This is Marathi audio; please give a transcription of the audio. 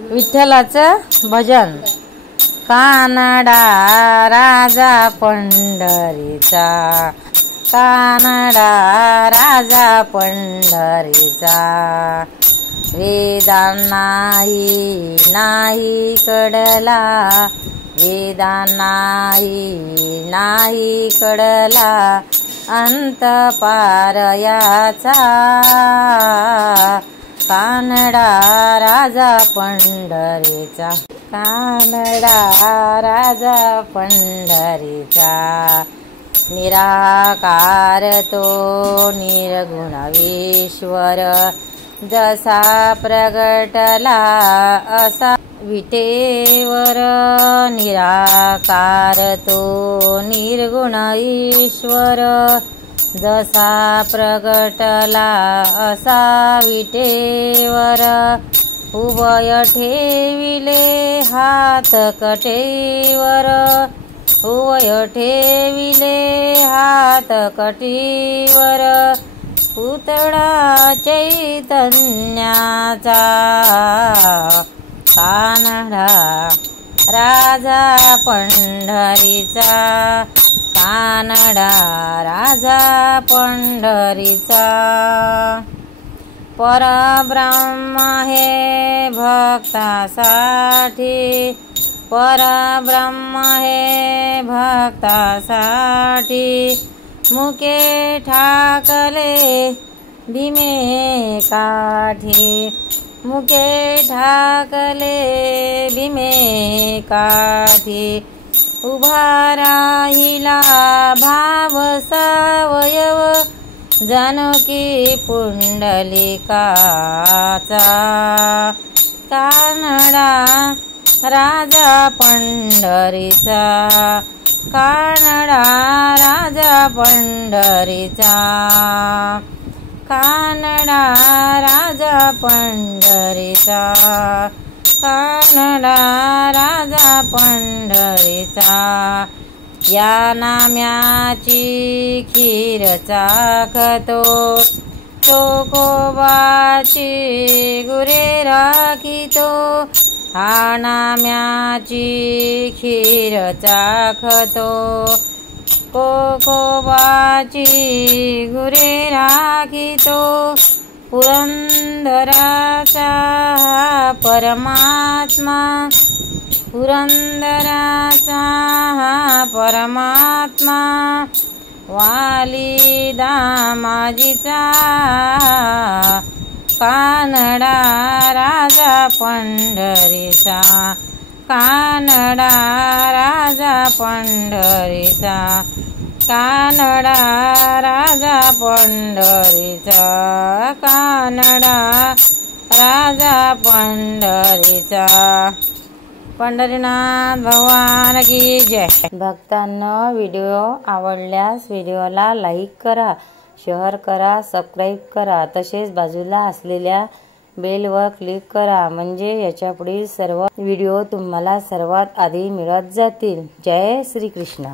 विठ्ठलाचं भजन। कानडा राजा पंढरीचा, कानडा राजा पंढरीचा, वेदांनाही नाही कडला, वेदांनाही नाही कडला, अंत पार याचा, कानडा राजा पंढरीचा, कानडा राजा पंढरीचा। निराकार तो निर्गुणवीश्वर, जसा प्रगटला असा विटेवर। निराकार तो निर्गुण ईश्वर, जसा प्रगटला असा विटेवर। उभय ठेविले हात कटेवर, उभय ठेविले हात कटीवर। पुतळा चैतन्याचा, कानडा राजा पंढरीचा, कानडा राजा पंढरीचा। परब्रह्म हे भक्तासाठी, परब्रह्म हे भक्तासाठी, मुके ठाकले भीमे काठी, मुके ठाकले भीमे काठी। उभा राहिला भाव सावयव, जानकी पुंडलिकाचा, कानडा राजा पंढरीचा, कानडा राजा पंढरीचा, कानडा राजा पंढरीचा, कानडा राजा पंढरीचा। या नाम्याची खीर चाखतो, चोखोबाची गुरे राखितो। हा नाम्याची खीर चाखतो, कोकोबाची गुरे राखितो। पुरंदराचा हा परमात्मा, पुरंदराचा हा परमात्मा, वाली दामाजीचा, कानडा राजा पंढरीचा, कानडा राजा पंढरीचा, कानडा राजा पंढरीचा, कानडा राजा पंढरीचा। पंढरीनाथ भगवान की जय। भक्तांनो, व्हिडिओ आवडल्यास व्हिडिओला लाईक करा, शेअर करा, सबस्क्राईब करा, तसेच बाजूला असलेल्या बेलवर क्लिक करा, म्हणजे याच्या पुढील सर्व व्हिडिओ तुम्हाला सर्वात आधी मिळत जातील। जय श्री कृष्ण।